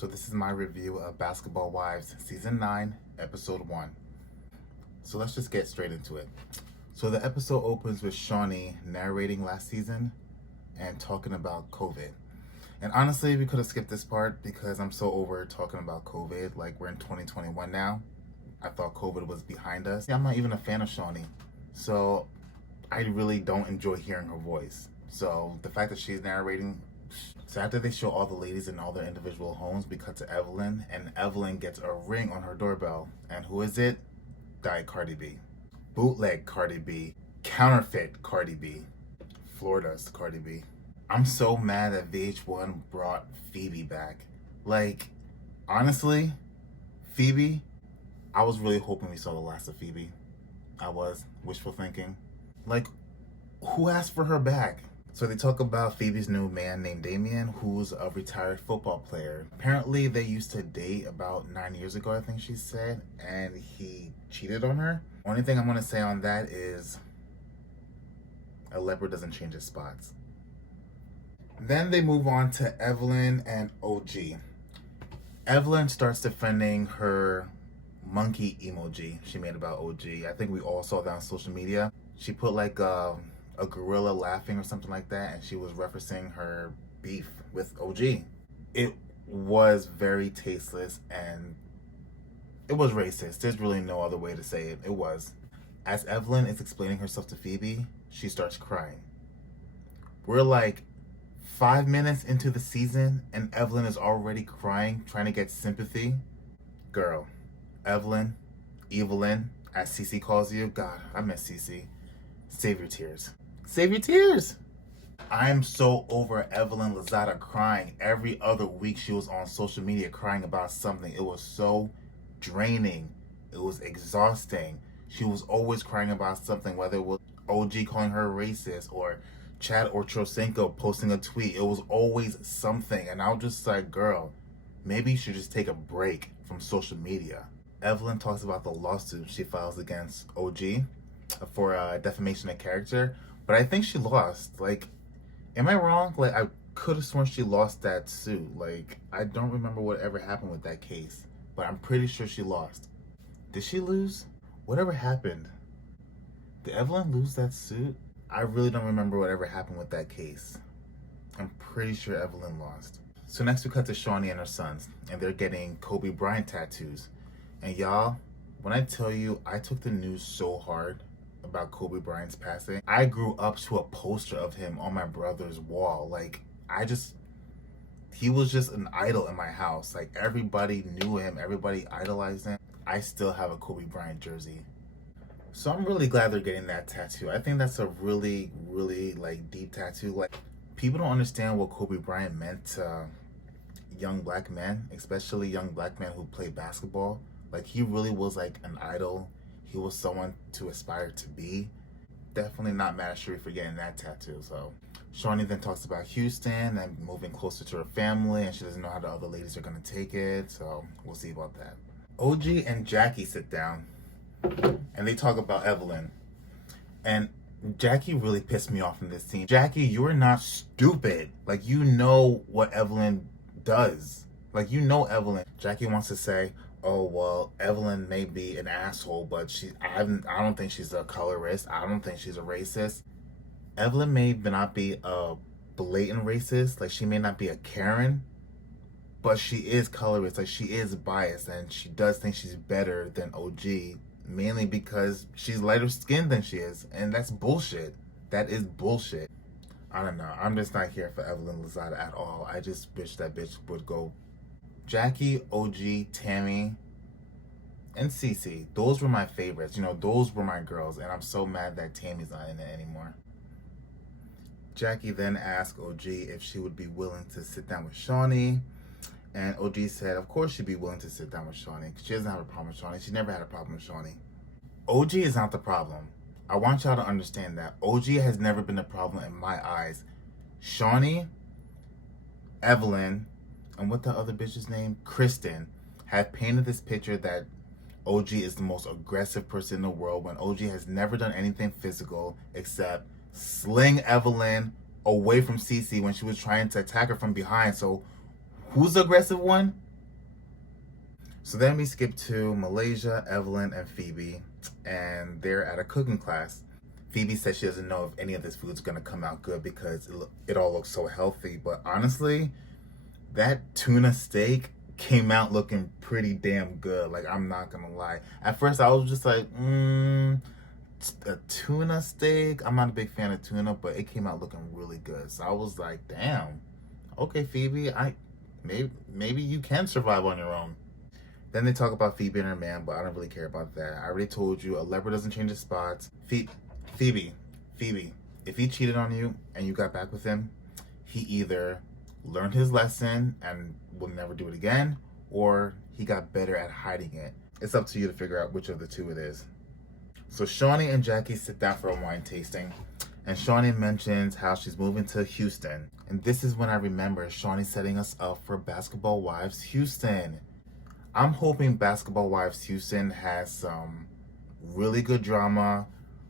So this is my review of Basketball Wives Season 9, Episode 1. So let's just get straight into it. So the episode opens with Shawnee narrating last season and talking about COVID. And honestly, we could have skipped this part because I'm so over talking about COVID. Like, we're in 2021 now. I thought COVID was behind us. I'm not even a fan of Shawnee. So I really don't enjoy hearing her voice. So the fact that she's narrating. So after they show all the ladies in all their individual homes, we cut to Evelyn, and Evelyn gets a ring on her doorbell. And who is it? Diet Cardi B. Bootleg Cardi B. Counterfeit Cardi B. Florida's Cardi B. I'm so mad that VH1 brought Phoebe back. Like, honestly, Phoebe, I was really hoping we saw the last of Phoebe. I was. Wishful thinking. Like, who asked for her back? So they talk about Phoebe's new man named Damien, who's a retired football player. Apparently they used to date about 9 years ago, I think she said, and he cheated on her. Only thing I'm going to say on that is a leopard doesn't change its spots. Then they move on to Evelyn and OG. Evelyn starts defending her monkey emoji she made about OG. I think we all saw that on social media. She put like a gorilla laughing or something like that, and she was referencing her beef with OG. It was very tasteless and it was racist. There's really no other way to say it. It was. As Evelyn is explaining herself to Phoebe, she starts crying. We're like 5 minutes into the season and Evelyn is already crying, trying to get sympathy. Girl, Evelyn, Evelyn, as Cece calls you, God, I miss Cece. Save your tears. Save your tears. I'm so over Evelyn Lozada crying. Every other week she was on social media crying about something. It was so draining. It was exhausting. She was always crying about something, whether it was OG calling her racist or Chad or Trosenko posting a tweet. It was always something. And I was just like, girl, maybe you should just take a break from social media. Evelyn talks about the lawsuit she files against OG for defamation of character, but I think she lost. Like, am I wrong? Like, I could have sworn she lost that suit. Like, I don't remember whatever happened with that case, but I'm pretty sure she lost. Did she lose? Whatever happened? Did Evelyn lose that suit? I really don't remember whatever happened with that case. I'm pretty sure Evelyn lost. So next we cut to Shawnee and her sons, and they're getting Kobe Bryant tattoos. And y'all, when I tell you I took the news so hard about Kobe Bryant's passing, I grew up to a poster of him on my brother's wall. Like, he was just an idol in my house. Like, everybody knew him, everybody idolized him. I still have a Kobe Bryant jersey. So I'm really glad they're getting that tattoo. I think that's a really, really like deep tattoo. Like, people don't understand what Kobe Bryant meant to young black men, especially young black men who play basketball. Like, he really was like an idol. He was someone to aspire to be. Definitely not mad at Sheree for getting that tattoo. So Shawnee then talks about Houston and moving closer to her family, and she doesn't know how the other ladies are going to take it. So we'll see about that. OG and Jackie sit down and they talk about Evelyn. And Jackie really pissed me off in this scene. Jackie, you're not stupid. Like, you know what Evelyn does. Like, you know Evelyn. Jackie wants to say, oh, well, Evelyn may be an asshole, but I don't think she's a colorist. I don't think she's a racist. Evelyn may not be a blatant racist. Like, she may not be a Karen, but she is colorist. Like, she is biased, and she does think she's better than OG, mainly because she's lighter skinned than she is. And that's bullshit. That is bullshit. I don't know. I'm just not here for Evelyn Lozada at all. I just wish that bitch would go. Jackie, OG, Tammy, and Cece. Those were my favorites. You know, those were my girls. And I'm so mad that Tammy's not in it anymore. Jackie then asked OG if she would be willing to sit down with Shawnee. And OG said, of course she'd be willing to sit down with Shawnee. She doesn't have a problem with Shawnee. She never had a problem with Shawnee. OG is not the problem. I want y'all to understand that. OG has never been a problem in my eyes. Shawnee, Evelyn, and what the other bitch's name? Kristen, have painted this picture that OG is the most aggressive person in the world when OG has never done anything physical except sling Evelyn away from Cece when she was trying to attack her from behind. So who's the aggressive one? So then we skip to Malaysia, Evelyn, and Phoebe, and they're at a cooking class. Phoebe says she doesn't know if any of this food's gonna come out good because it all looks so healthy. But honestly, that tuna steak came out looking pretty damn good. Like, I'm not gonna lie. At first, I was just like, a tuna steak. I'm not a big fan of tuna, but it came out looking really good. So I was like, damn. Okay, Phoebe, maybe you can survive on your own. Then they talk about Phoebe and her man, but I don't really care about that. I already told you, a leopard doesn't change its spots. Phoebe, if he cheated on you and you got back with him, he either learned his lesson and will never do it again, or he got better at hiding it. It's up to you to figure out which of the two it is. So Shawnee and Jackie sit down for a wine tasting, and Shawnee mentions how she's moving to Houston. And this is when I remember Shawnee setting us up for Basketball Wives Houston. I'm hoping Basketball Wives Houston has some really good drama,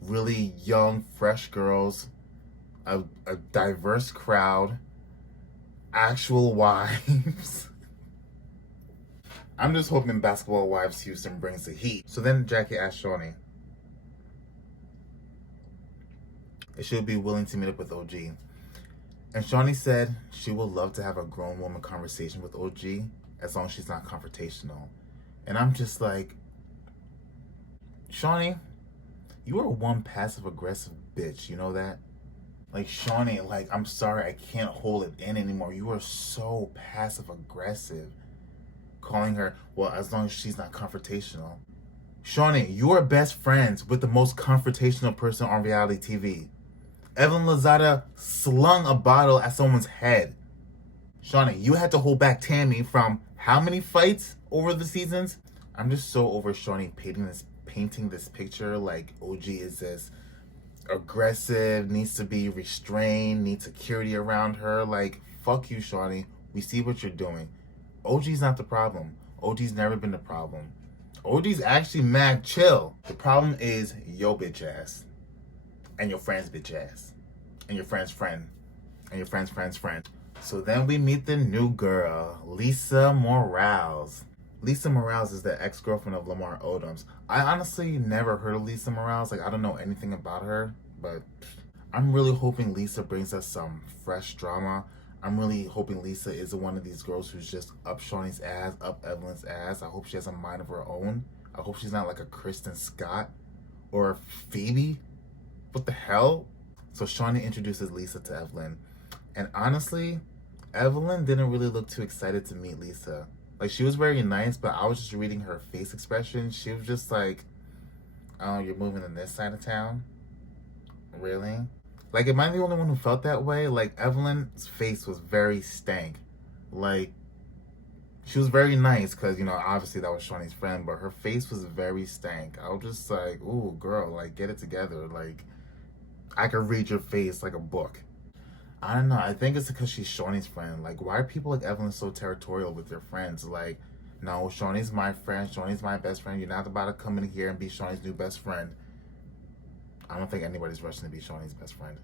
really young, fresh girls, a diverse crowd, actual wives. I'm just hoping Basketball Wives Houston brings the heat. So then Jackie asked Shawnee if she would be willing to meet up with OG. And Shawnee said she would love to have a grown woman conversation with OG as long as she's not confrontational. And I'm just like, Shawnee, you are one passive aggressive bitch, you know that? Like, Shawnee, like, I'm sorry, I can't hold it in anymore. You are so passive aggressive. Calling her, well, as long as she's not confrontational. Shawnee, you are best friends with the most confrontational person on reality TV. Evelyn Lozada slung a bottle at someone's head. Shawnee, you had to hold back Tammy from how many fights over the seasons? I'm just so over Shawnee painting this picture like OG is this aggressive, needs to be restrained, needs security around her. Like, fuck you, Shawnee. We see what you're doing. OG's not the problem. OG's never been the problem. OG's actually mad chill. The problem is your bitch ass. And your friend's bitch ass. And your friend's friend. And your friend's friend's friend. So then we meet the new girl, Lisa Morales. Lisa Morales is the ex-girlfriend of Lamar Odoms. I honestly never heard of Lisa Morales. Like, I don't know anything about her. But I'm really hoping Lisa brings us some fresh drama. I'm really hoping Lisa is one of these girls who's just up Shawnee's ass, up Evelyn's ass. I hope she has a mind of her own. I hope she's not like a Kristen Scott or Phoebe. What the hell? So Shawnee introduces Lisa to Evelyn. And honestly, Evelyn didn't really look too excited to meet Lisa. Like, she was very nice, but I was just reading her face expression. She was just like, oh, you're moving to this side of town? Really? Like, am I the only one who felt that way? Like, Evelyn's face was very stank. Like, she was very nice because, you know, obviously that was Shawnee's friend, but her face was very stank. I was just like, ooh, girl, like, get it together. Like, I could read your face like a book. I don't know. I think it's because she's Shawnee's friend. Like, why are people like Evelyn so territorial with their friends? Like, no, Shawnee's my friend. Shawnee's my best friend. You're not about to come in here and be Shawnee's new best friend. I don't think anybody's rushing to be Shawnee's best friend.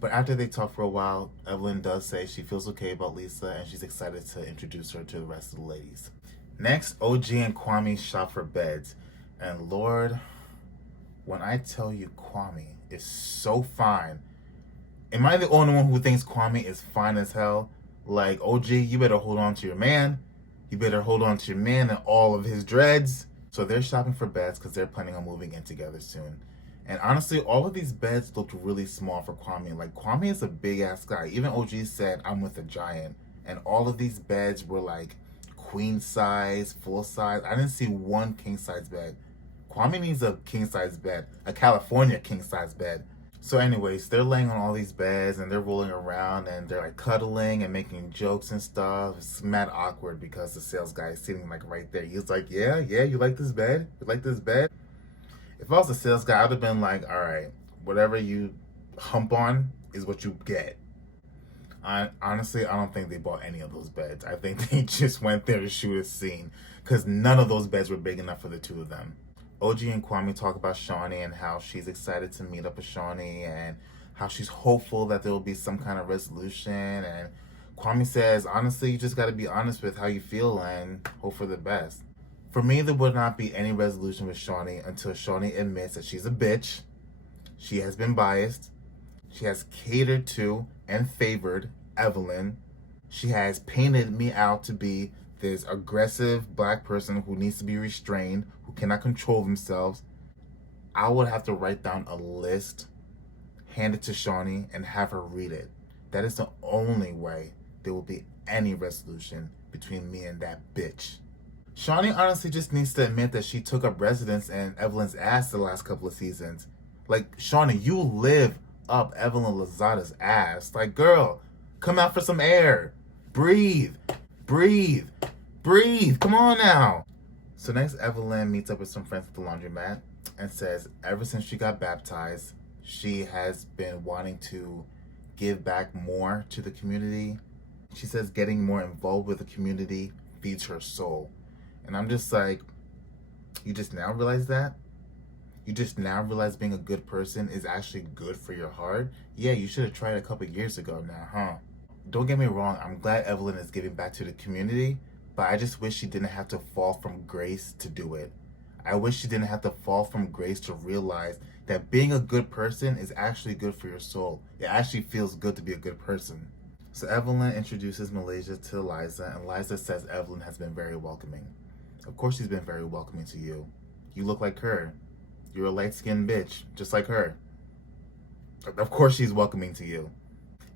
But after they talk for a while, Evelyn does say she feels okay about Lisa and she's excited to introduce her to the rest of the ladies. Next, OG and Kwame shop for beds. And Lord, when I tell you Kwame is so fine, am I the only one who thinks Kwame is fine as hell? Like, OG, you better hold on to your man. You better hold on to your man and all of his dreads. So they're shopping for beds because they're planning on moving in together soon. And honestly, all of these beds looked really small for Kwame. Like, Kwame is a big ass guy. Even OG said, I'm with a giant. And all of these beds were like queen size, full size. I didn't see one king size bed. Kwame needs a king size bed, a California king size bed. So anyways, they're laying on all these beds and they're rolling around and they're like cuddling and making jokes and stuff. It's mad awkward because the sales guy is sitting like right there. He's like, yeah, you like this bed? You like this bed? If I was a sales guy, I would have been like, all right, whatever you hump on is what you get. Honestly, I don't think they bought any of those beds. I think they just went there to shoot a scene because none of those beds were big enough for the two of them. OG and Kwame talk about Shawnee and how she's excited to meet up with Shawnee and how she's hopeful that there will be some kind of resolution. And Kwame says, honestly, you just got to be honest with how you feel and hope for the best. For me, there would not be any resolution with Shawnee until Shawnee admits that she's a bitch. She has been biased. She has catered to and favored Evelyn. She has painted me out to be this aggressive black person who needs to be restrained, who cannot control themselves. I would have to write down a list, hand it to Shawnee, and have her read it. That is the only way there will be any resolution between me and that bitch. Shawnee honestly just needs to admit that she took up residence in Evelyn's ass the last couple of seasons. Like, Shawnee, you live up Evelyn Lozada's ass. Like, girl, come out for some air. Breathe. Breathe. Breathe. Come on now. So next, Evelyn meets up with some friends at the laundromat and says ever since she got baptized, she has been wanting to give back more to the community. She says getting more involved with the community feeds her soul. And I'm just like, you just now realize that? You just now realize being a good person is actually good for your heart? Yeah, you should have tried it a couple years ago now, huh? Don't get me wrong, I'm glad Evelyn is giving back to the community, but I just wish she didn't have to fall from grace to do it. I wish she didn't have to fall from grace to realize that being a good person is actually good for your soul. It actually feels good to be a good person. So Evelyn introduces Malaysia to Liza, and Liza says Evelyn has been very welcoming. Of course she's been very welcoming to you. You look like her. You're a light-skinned bitch, just like her. Of course she's welcoming to you.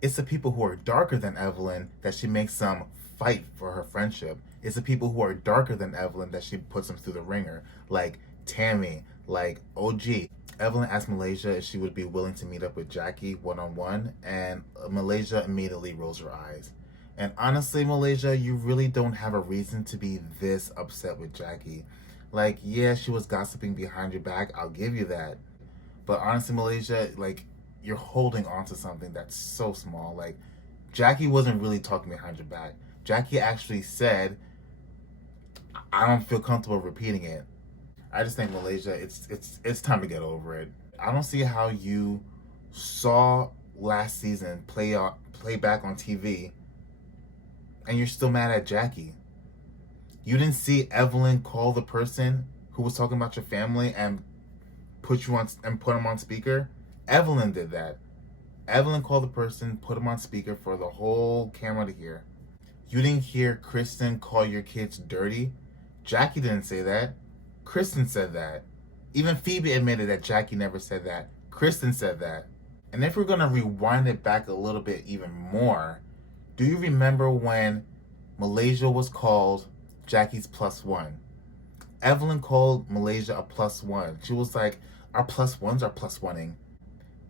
It's the people who are darker than Evelyn that she makes them fight for her friendship. It's the people who are darker than Evelyn that she puts them through the ringer. Like Tammy, like OG. Evelyn asked Malaysia if she would be willing to meet up with Jackie one-on-one, and Malaysia immediately rolls her eyes. And honestly, Malaysia, you really don't have a reason to be this upset with Jackie. Like, yeah, she was gossiping behind your back, I'll give you that. But honestly, Malaysia, like, you're holding on to something that's so small. Like, Jackie wasn't really talking behind your back. Jackie actually said, I don't feel comfortable repeating it. I just think, Malaysia, it's time to get over it. I don't see how you saw last season play back on TV and you're still mad at Jackie. You didn't see Evelyn call the person who was talking about your family and put him on speaker? Evelyn did that. Evelyn called the person, put him on speaker for the whole camera to hear. You didn't hear Kristen call your kids dirty? Jackie didn't say that. Kristen said that. Even Phoebe admitted that Jackie never said that. Kristen said that. And if we're going to rewind it back a little bit even more, do you remember when Malaysia was called Jackie's +1? Evelyn called Malaysia a +1. She was like, our +1s are +1ing.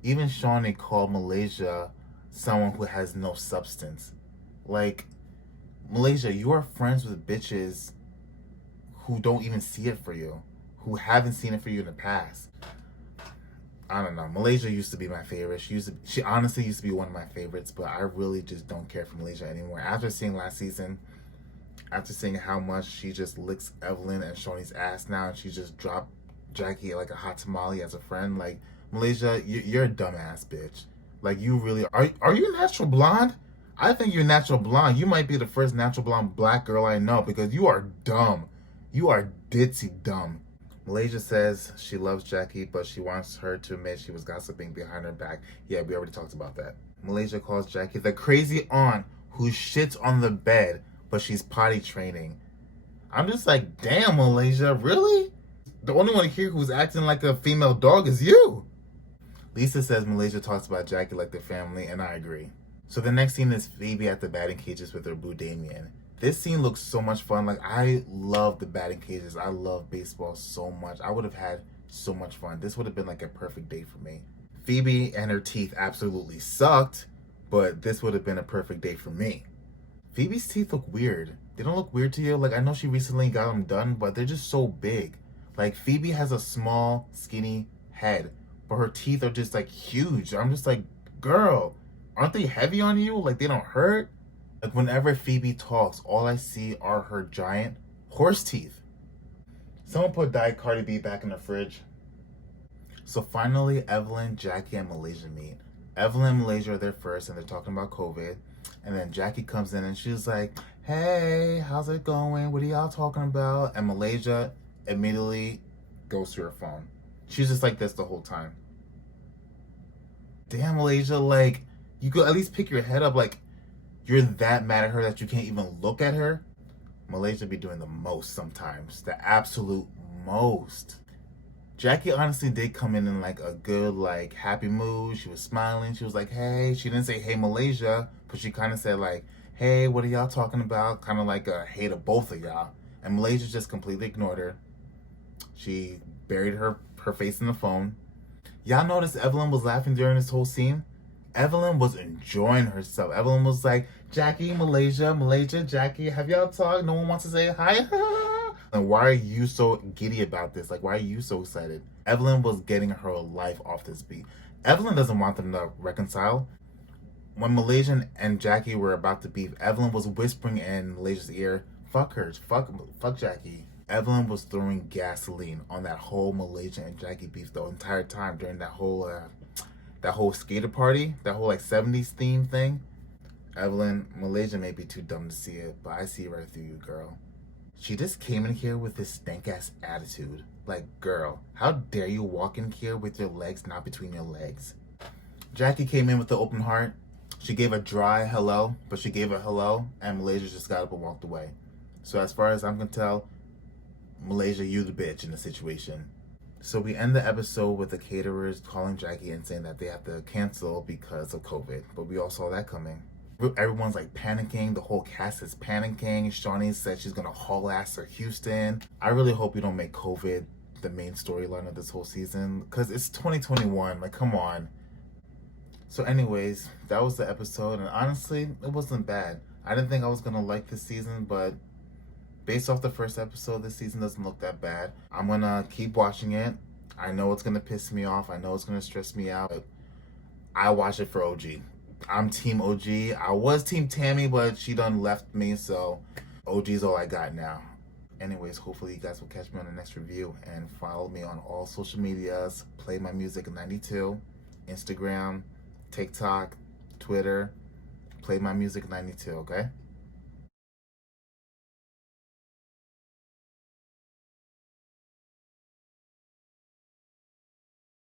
Even Shawnee called Malaysia someone who has no substance. Like, Malaysia, you are friends with bitches who don't even see it for you, who haven't seen it for you in the past. I don't know. Malaysia used to be my favorite. She honestly used to be one of my favorites, but I really just don't care for Malaysia anymore. After seeing last season, after seeing how much she just licks Evelyn and Shawnee's ass now, and she just dropped Jackie like a hot tamale as a friend, like, Malaysia, you're a dumbass bitch. Like, you really are you a natural blonde? I think you're natural blonde. You might be the first natural blonde black girl I know, because you are dumb. You are ditzy dumb. Malaysia says she loves Jackie, but she wants her to admit she was gossiping behind her back. Yeah, we already talked about that. Malaysia calls Jackie the crazy aunt who shits on the bed, but she's potty training. I'm just like, damn, Malaysia, really? The only one here who's acting like a female dog is you. Lisa says Malaysia talks about Jackie like their family, and I agree. So the next scene is Phoebe at the batting cages with her boo Damien. This scene looks so much fun. Like, I love the batting cages. I love baseball so much. I would have had so much fun. This would have been like a perfect day for me. Phoebe and her teeth absolutely sucked, but this would have been a perfect day for me. Phoebe's teeth look weird. They don't look weird to you? Like, I know she recently got them done, but they're just so big. Like, Phoebe has a small, skinny head, but her teeth are just like huge. I'm just like, girl, aren't they heavy on you? Like, they don't hurt? Like, whenever Phoebe talks, all I see are her giant horse teeth. Someone put Diet Cardi B back in the fridge. So finally, Evelyn, Jackie, and Malaysia meet. Evelyn and Malaysia are there first, and they're talking about COVID. And then Jackie comes in and she's like, "Hey, how's it going? What are y'all talking about?" And Malaysia immediately goes to her phone. She's just like this the whole time. Damn, Malaysia, like, you could at least pick your head up. Like, you're that mad at her that you can't even look at her. Malaysia be doing the most sometimes, the absolute most. Jackie honestly did come in like a good, like, happy mood. She was smiling. She was like, "Hey." She didn't say, "Hey, Malaysia," but she kind of said like, "Hey, what are y'all talking about?" Kind of like a hey to both of y'all. And Malaysia just completely ignored her. She buried her face in the phone. Y'all noticed Evelyn was laughing during this whole scene? Evelyn was enjoying herself. Evelyn was like, "Jackie, Malaysia, Jackie, have y'all talked? No one wants to say hi?" And why are you so giddy about this? Like, why are you so excited? Evelyn was getting her life off this beat. Evelyn doesn't want them to reconcile. When Malaysia and Jackie were about to beef, Evelyn was whispering in Malaysia's ear, "Fuck her, fuck Jackie." Evelyn was throwing gasoline on that whole Malaysia and Jackie beef the entire time during that whole skater party, that whole like 70s theme thing. Evelyn, Malaysia may be too dumb to see it, but I see right through you, girl. She just came in here with this stank ass attitude. Like, girl, how dare you walk in here with your legs not between your legs? Jackie came in with the open heart. She gave a dry hello, but she gave a hello, and Malaysia just got up and walked away. So as far as I'm gonna tell, Malaysia, you the bitch in the situation. So we end the episode with the caterers calling Jackie and saying that they have to cancel because of COVID. But we all saw that coming. Everyone's like panicking. The whole cast is panicking. Shawnee said she's gonna haul ass to Houston. I really hope you don't make COVID the main storyline of this whole season, because it's 2021. Like, come on. So anyways, that was the episode, and honestly, it wasn't bad. I didn't think I was gonna like this season, but based off the first episode, this season doesn't look that bad. I'm gonna keep watching it. I know it's gonna piss me off. I know it's gonna stress me out. But I watch it for OG. I'm Team OG. I was Team Tammy, but she done left me, so OG's all I got now. Anyways, hopefully you guys will catch me on the next review, and follow me on all social medias. Play My Music 92, Instagram, TikTok, Twitter. Play My Music 92, okay?